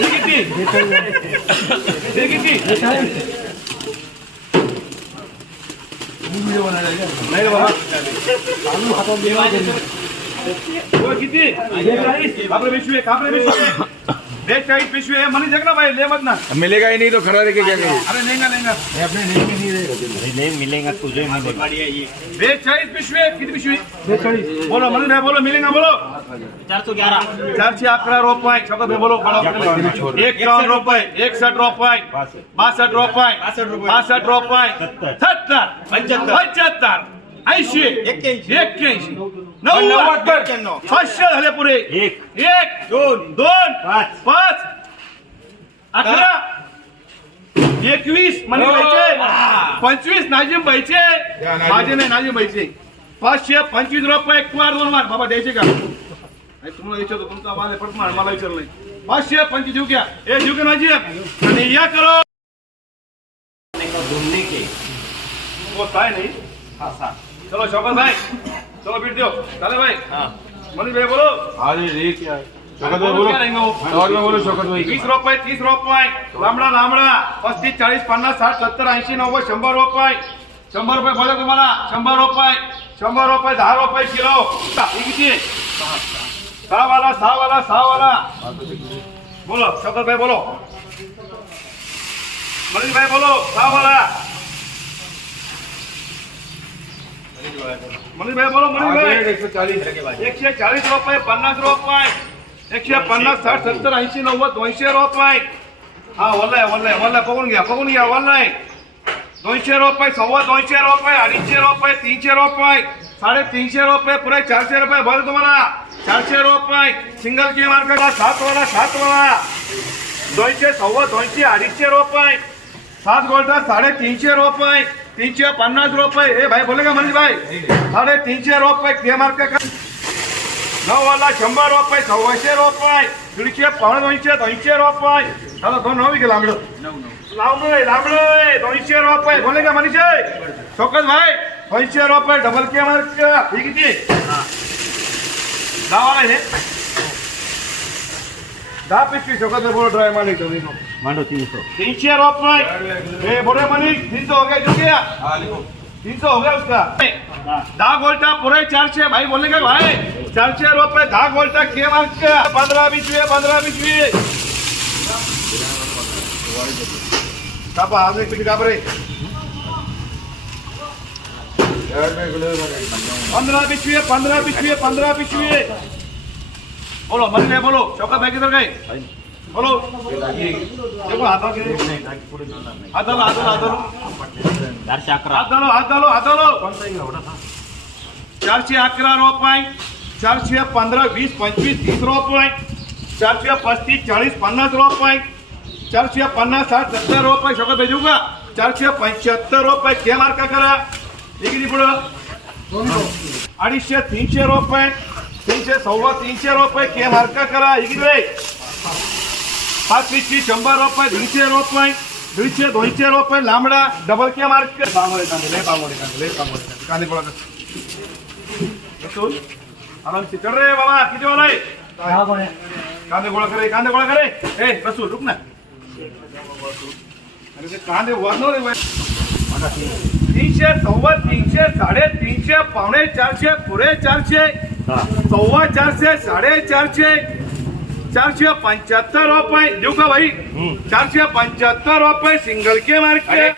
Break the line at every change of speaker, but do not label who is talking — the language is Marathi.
लगेच. हे किती हे किती नाही रे बाबा हो, किती बेचाळीस कापरे पिशवी कापरे पिशवी बेचाळीस पिशवी आहे म्हणे जगना भाई ले मत ना
मिलेगा ही नहीं तो खड़ा रह के क्या करें?
अरे लेंगा लेंगा बेचाळीस पिशवी आहे. किती पिशवी बेचाळीस बोलो म्हणून नाही बोलो मिलेगा बोलो. चारशे अकरा रुपये सगळं बे बोलो बडा एक एकावन्न रुपये एकसठ रुपये बासष्ट रुपये बासष्ट रुपये सत्तर। पंच्याहत्तर पंच्याहत्तर ऐंशी. एक्क्याऐंशी. नव्वद. पाचशे झाले पुरे. एक. एक दोन दोन पाच. पाच. अकरा. एकवीस. मनी व्हायचे पंचवीस नाजिम व्हायचे माझे नाही नाजिम व्हायचे पाचशे पंचवीस रुपये एक वार दोन वार बाबा द्यायचे का? तुम्हाला विचारतो तुमचा माल आहे पटणार मला विचारलं नाही पाचशे पंचवीस देऊ घ्या ए देऊ घ्या नाजिम? आणि या करो. वो काय नाही?
है शौकत भाई बोलो और में बोलो शौकत भाई
वीस रुपये तीस रुपये लांबडा लांबडा पस्तीस चाळीस पन्नास साठ सत्तर ऐंशी नव्वद शंभर रुपये शंभर रुपये बोला तुम्हाला शंभर रुपये शंभर रुपये दहा रुपये किलो हे किती आहे? सहा वाला सहा वाला सहा वाला बोलो शब्द भाई बोलो मनीष भाई बोलो सहा वाला मनीष भाई बोलो भाई
एक सौ चालीस
एकशे चाळीस रुपये पन्नास रुपये. एकशे पन्नास साठ सत्तर ऐंशी नव्वद दोनशे रुपये. हा वल्लाय वल्लाय वल्लाय बघून घ्या बघून घ्या वल्लाय. दोनशे रुपये सव्वा दोनशे रुपये अडीचशे रुपये तीनशे रुपये साडेतीनशे रुपये पुरे चारशे रुपये बरं तुम्हाला. चारशे रुपये. सिंगल के मार्केटला सात वाला सात वाला. दोनशे सव्वा दोनशे अडीचशे रुपये. सात गोल्डा साडेतीनशे रुपये तीनशे पन्नास रुपये. हे भाई बोले का मनीष भाई? साडेतीनशे रुपये के मार्केट नऊ वाला शंभर रुपये सव्वाशे रुपये. दीडशे पावणे दोनशे दोनशे रुपये. चला दोन नऊ घे लांबड. लांबड लांबड. दोनशे रुपये. बोले का मनीष शोकत भाई दोनशे रुपये डबल के मार्क ही. किती दहा वाला हे दहा पिशवी शोकत भाई बोलो ड्राय मालिक
मांडो तीन सौ
तीनशे रुपये ए बोले मनीष तीन सौ हो गया क्यों गया तीन सौ हो गया उसका दहा गोल्टा पुरे चारशे भाई बोलने का भाई चारशे रुपये दहा गोल्टा के मार्क का पंधरा बीसवी पंधरा बीसवी कापा आज एक काप रे पंधरा बीसवी पंधरा बीसवी पंधरा बीसवी में बोलो। शौकत भाई किधर गए। बोलो। देखो हाथों के हाथ डालो हाथ डालो हाथ डालो। हात डालो हात डालो हात डालो। चारशे अकरा रुपये चारशे पंधरा वीस पंचवीस तीस रुपये चारशे पस्तीस चाळीस पन्नास रुपये चारशे पन्नास साठ सत्तर रुपये सगळं भेजू का चारशे पंच्याहत्तर रुपये के मार्क करा। हे किती पुढं। अडीचशे तीनशे रुपये तीनशे सव्वा तीनशे रुपये के मार्क करा हे किती रे पाच पिशवी शंभर रुपये दीडशे रुपये दीडशे दोनशे रुपये लांबडा डबल के मार्क. बांगोळे कांदे लय बांगोळे कांदे लय बांगोळे कांदे कांदे गोळा आरामशी चल रे बाबा किती वाला कांदे गोळा करे कांदे गोळा करे ए बसू रुक ना. अरे ते कांदे वाढलो रे बाई. तीनशे सव्वा तीनशे साडेतीनशे पावणे चारशे पुरे चारशे. सव्वा चारशे साडेचारशे चारशे पंच्याहत्तर रुपये. देऊ का भाई? चारशे पंच्याहत्तर रुपये सिंगल के मार्केट